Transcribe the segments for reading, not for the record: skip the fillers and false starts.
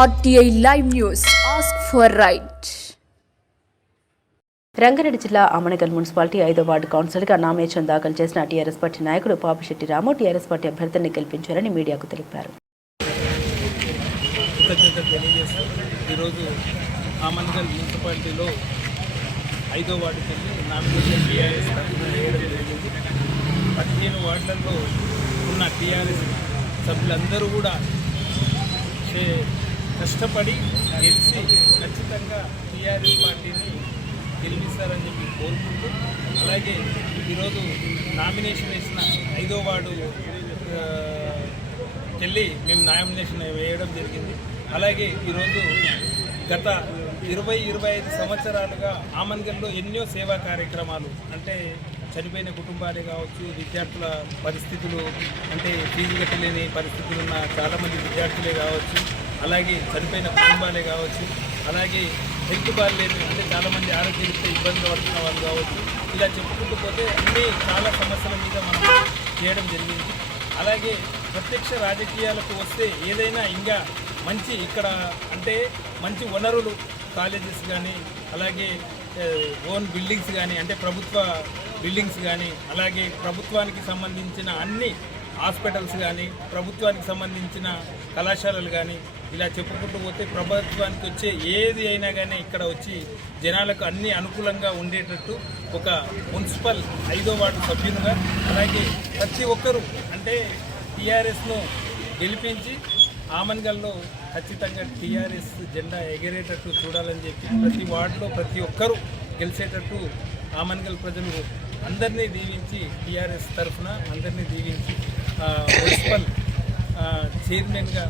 RTI Live News. Ask for right. Rangareddy జిల్లా Amangal municipality 5వ ward కౌన్సిలర్గా నామినేషన్ దాఖలు చేసిన టీఆర్ఎస్ పార్టీ నాయకుడు పాపిశెట్టి రాము టీఆర్ఎస్ పార్టీ అభ్యర్థిని గెలిపించారని మీడియాకు తెలిపారు. ఈరోజు ఆమనగల్ మున్సిపాలిటీలో 5వ వార్డుకి నామినేషన్ టీఆర్ఎస్ వేయడం జరిగింది. 15 వార్డులలో ఉన్న టీఆర్ఎస్ సభ్యులందరూ కూడా కష్టపడి గెలిచి ఖచ్చితంగా టీఆర్ఎస్ పార్టీని గెలిపిస్తారని చెప్పి కోరుకుంటూ, అలాగే ఈరోజు నామినేషన్ వేసిన 5వ వార్డు వెళ్ళి మేము నామినేషన్ వేయడం జరిగింది. అలాగే ఈరోజు గత 20-25 సంవత్సరాలుగా ఆమన్గల్లో ఎన్నో సేవా కార్యక్రమాలు, అంటే చనిపోయిన కుటుంబాలే కావచ్చు, విద్యార్థుల పరిస్థితులు, అంటే ఫీజు కట్టలేని పరిస్థితులు ఉన్న చాలామంది విద్యార్థులే కావచ్చు, అలాగే చనిపోయిన కుటుంబాలే కావచ్చు, అలాగే హెల్త్ బాగాలేని, అంటే చాలామంది ఆరోగ్యరీత్యా ఇబ్బందులు పడుతున్న వాళ్ళు కావచ్చు, ఇలా చెప్పుకుంటూ పోతే అన్ని చాలా సమస్యల మీద మనం చేయడం జరిగింది. అలాగే ప్రత్యక్ష రాజకీయాలకు వస్తే ఏదైనా ఇంకా మంచి ఇక్కడ అంటే మంచి వనరులు, కాలేజెస్ కానీ, అలాగే ఓన్ బిల్డింగ్స్ కానీ, అంటే ప్రభుత్వ బిల్డింగ్స్ కానీ, అలాగే ప్రభుత్వానికి సంబంధించిన అన్ని హాస్పిటల్స్ కానీ, ప్రభుత్వానికి సంబంధించిన కళాశాలలు కానీ, ఇలా చెప్పుకుంటూ పోతే ప్రభుత్వానికి వచ్చే ఏది అయినా కానీ ఇక్కడ వచ్చి జనాలకు అన్ని అనుకూలంగా ఉండేటట్టు ఒక మున్సిపల్ 5వ వార్డు సభ్యునిగా, అలాగే ప్రతి ఒక్కరూ అంటే టీఆర్ఎస్ను గెలిపించి ఆమన్గల్లో ఖచ్చితంగా టీఆర్ఎస్ జెండా ఎగిరేటట్టు చూడాలని చెప్పి ప్రతి వార్డులో ప్రతి ఒక్కరూ గెలిచేటట్టు ఆమన్గల్ ప్రజలు అందరినీ దీవించి, టీఆర్ఎస్ తరఫున అందరినీ దీవించి మున్సిపల్ చైర్మన్గా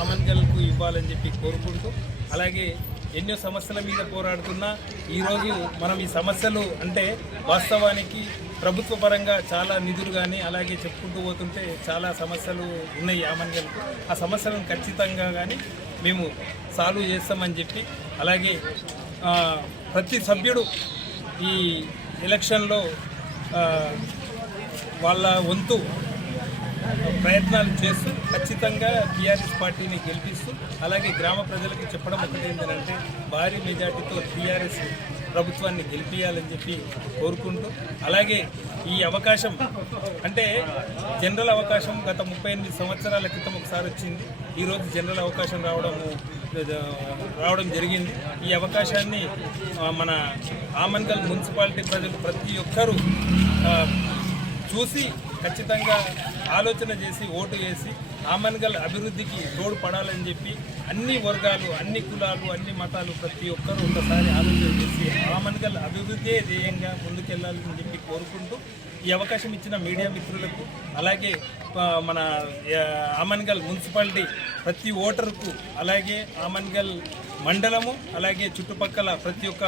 ఆమన్గల్కు ఇవ్వాలని చెప్పి కోరుకుంటూ, అలాగే ఎన్నో సమస్యల మీద పోరాడుతున్నా ఈరోజు మనం ఈ సమస్యలు అంటే వాస్తవానికి ప్రభుత్వ పరంగా చాలా నిధులు కానీ, అలాగే చెప్పుకుంటూ పోతుంటే చాలా సమస్యలు ఉన్నాయి ఆమన్గల్కు. ఆ సమస్యలను ఖచ్చితంగా కానీ మేము సాల్వ్ చేస్తామని చెప్పి, అలాగే ప్రతి సభ్యుడు ఈ ఎలక్షన్లో వాళ్ళ వంతు ప్రయత్నాలు చేస్తూ ఖచ్చితంగా టీఆర్ఎస్ పార్టీని గెలిపిస్తూ, అలాగే గ్రామ ప్రజలకు చెప్పడం ఒకటి ఏంటంటే భారీ మెజార్టీతో టీఆర్ఎస్ ప్రభుత్వాన్ని గెలిపించాలని చెప్పి కోరుకుంటూ, అలాగే ఈ అవకాశం అంటే జనరల్ అవకాశం గత 38 సంవత్సరాల క్రితం ఒకసారి వచ్చింది. ఈరోజు జనరల్ అవకాశం రావడం జరిగింది. ఈ అవకాశాన్ని మన ఆమన్గల్ మున్సిపాలిటీ ప్రజలు ప్రతి ఒక్కరూ చూసి ఖచ్చితంగా ఆలోచన చేసి ఓటు వేసి ఆమన్గల్ అభివృద్ధికి తోడ్పడాలని చెప్పి అన్ని వర్గాలు, అన్ని కులాలు, అన్ని మతాలు ప్రతి ఒక్కరూ ఒకసారి ఆలోచన చేసి ఆమన్గల్ అభివృద్ధే ధ్యేయంగా ముందుకెళ్లాలని చెప్పి కోరుకుంటూ, ఈ అవకాశం ఇచ్చిన మీడియా మిత్రులకు, అలాగే మన ఆమన్గల్ మున్సిపాలిటీ ప్రతి ఓటరుకు, అలాగే ఆమన్గల్ మండలము, అలాగే చుట్టుపక్కల ప్రతి ఒక్క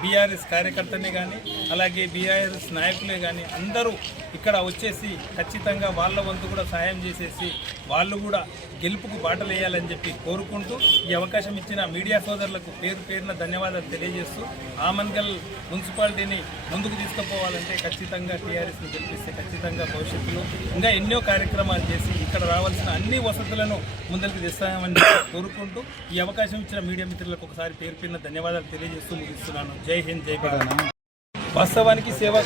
బీఆర్ఎస్ కార్యకర్తనే కానీ, అలాగే బీఆర్ఎస్ నాయకులే కానీ అందరూ ఇక్కడ వచ్చేసి ఖచ్చితంగా వాళ్ళ వంతు కూడా సాయం చేసేసి వాళ్ళు కూడా గెలుపుకు బాటలు వేయాలని చెప్పి కోరుకుంటూ, ఈ అవకాశం ఇచ్చిన మీడియా సోదరులకు పేరున ధన్యవాదాలు తెలియజేస్తూ, ఆమన్గల్ మున్సిపాలిటీని ముందుకు తీసుకుపోవాలంటే ఖచ్చితంగా టీఆర్ఎస్ని గెలిపిస్తే ఖచ్చితంగా భవిష్యత్తులో ఇంకా ఎన్నో కార్యక్రమాలు చేసి ఇక్కడ రావాల్సిన అన్ని వసతులను ముందరికి తెస్తామని కోరుకుంటూ, ఈ అవకాశం ఇచ్చిన మీడియా మిత్రులకు ఒకసారి పేరున ధన్యవాదాలు తెలియజేస్తూ ముగిస్తున్నాను. జై హింద్, జై భారత్. వాస్తవానికి సేవ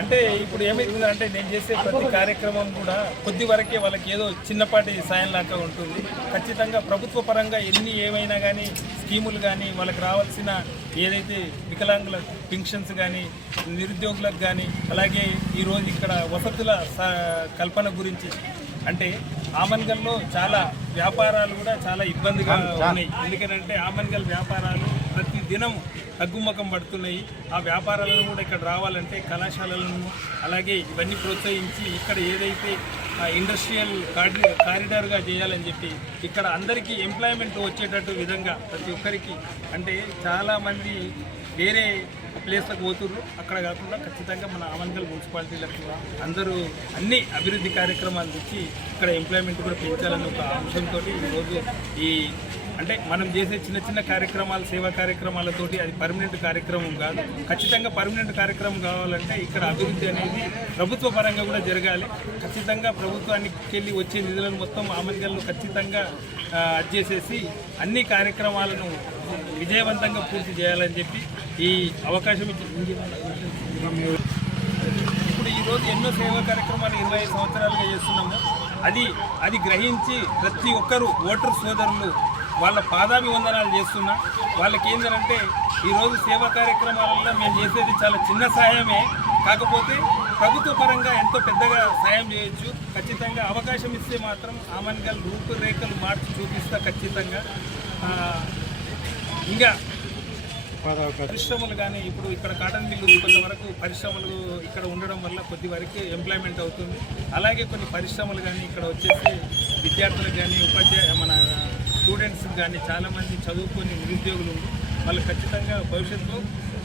అంటే ఇప్పుడు ఏమైతుందంటే నేను చేసే ప్రతి కార్యక్రమం కూడా కొద్ది వరకే వాళ్ళకి ఏదో చిన్నపాటి సాయం లాగా ఉంటుంది. ఖచ్చితంగా ప్రభుత్వ పరంగా ఏమైనా కానీ స్కీములు కానీ, వాళ్ళకి రావాల్సిన ఏదైతే వికలాంగుల పెన్షన్స్ కానీ, నిరుద్యోగులకు కానీ, అలాగే ఈరోజు ఇక్కడ వసతుల కల్పన గురించి, అంటే ఆమన్గల్లో చాలా వ్యాపారాలు కూడా చాలా ఇబ్బందిగా ఉన్నాయి. ఎందుకంటే ఆమన్గల్ వ్యాపారాలు ప్రతి దినం తగ్గుముఖం పడుతున్నాయి. ఆ వ్యాపారాలను కూడా ఇక్కడ రావాలంటే కళాశాలలను, అలాగే ఇవన్నీ ప్రోత్సహించి ఇక్కడ ఏదైతే ఇండస్ట్రియల్ కారిడార్గా చేయాలని చెప్పి ఇక్కడ అందరికీ ఎంప్లాయ్మెంట్ వచ్చేటట్టు విధంగా ప్రతి ఒక్కరికి, అంటే చాలామంది వేరే ప్లేస్లకు పోతుర్రు, అక్కడ కాకుండా ఖచ్చితంగా మన ఆమన్గల్ మున్సిపాలిటీలకు అందరూ అన్ని అభివృద్ధి కార్యక్రమాలు తెచ్చి ఇక్కడ ఎంప్లాయ్మెంట్ కూడా పెంచాలని ఒక అంశంతో ఈరోజు ఈ అంటే మనం చేసే చిన్న చిన్న కార్యక్రమాలు సేవా కార్యక్రమాలతోటి అది పర్మనెంట్ కార్యక్రమం కాదు. ఖచ్చితంగా పర్మనెంట్ కార్యక్రమం కావాలంటే ఇక్కడ అభివృద్ధి అనేది ప్రభుత్వ పరంగా కూడా జరగాలి. ఖచ్చితంగా ప్రభుత్వానికి వెళ్ళి వచ్చే నిధులను మొత్తం ఆమన్గల్లో ఖచ్చితంగా అది చేసేసి అన్ని కార్యక్రమాలను విజయవంతంగా పూర్తి చేయాలని చెప్పి ఈ అవకాశం ఇచ్చి ఇప్పుడు ఈరోజు ఎన్నో సేవా కార్యక్రమాలు 25 సంవత్సరాలుగా చేస్తున్నాము. అది గ్రహించి ప్రతి ఒక్కరూ ఓటర్ సోదరులు వాళ్ళ పాదాభివందనాలు చేస్తున్నా. వాళ్ళకి ఏంటంటే ఈరోజు సేవా కార్యక్రమాలలో మేము చేసేది చాలా చిన్న సాయమే, కాకపోతే ప్రభుత్వ పరంగా ఎంతో పెద్దగా సాయం చేయొచ్చు. ఖచ్చితంగా అవకాశం ఇస్తే మాత్రం ఆమన్గల్ రూపురేఖలు మార్చి చూపిస్తా. ఖచ్చితంగా ఇంకా పరిశ్రమలు కానీ ఇప్పుడు ఇక్కడ కాటన్ మిల్లు కొంతవరకు పరిశ్రమలు ఇక్కడ ఉండడం వల్ల కొద్ది వరకు ఎంప్లాయ్మెంట్ అవుతుంది. అలాగే కొన్ని పరిశ్రమలు కానీ ఇక్కడ వచ్చేసి విద్యార్థులకు కానీ మన స్టూడెంట్స్కి కానీ చాలామంది చదువుకొని నిరుద్యోగులు ఉంది. వాళ్ళు ఖచ్చితంగా భవిష్యత్తులో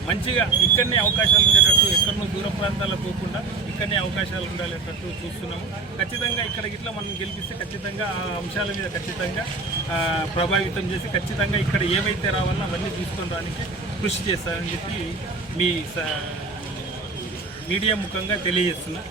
మంచిగా ఇక్కడనే అవకాశాలు ఉండేటట్టు, ఎక్కడనో దూర ప్రాంతాలకు పోకుండా ఇక్కడనే అవకాశాలు ఉండేటట్టు చూస్తున్నాము. ఖచ్చితంగా ఇక్కడ ఇట్లా మనం గెలిపిస్తే ఖచ్చితంగా ఆ అంశాల మీద ఖచ్చితంగా ప్రభావితం చేసి ఖచ్చితంగా ఇక్కడ ఏవైతే రావాలో అవన్నీ తీసుకొని రానికి కృషి చేస్తారని చెప్పి మీ మీడియా ముఖంగా తెలియజేస్తున్నా.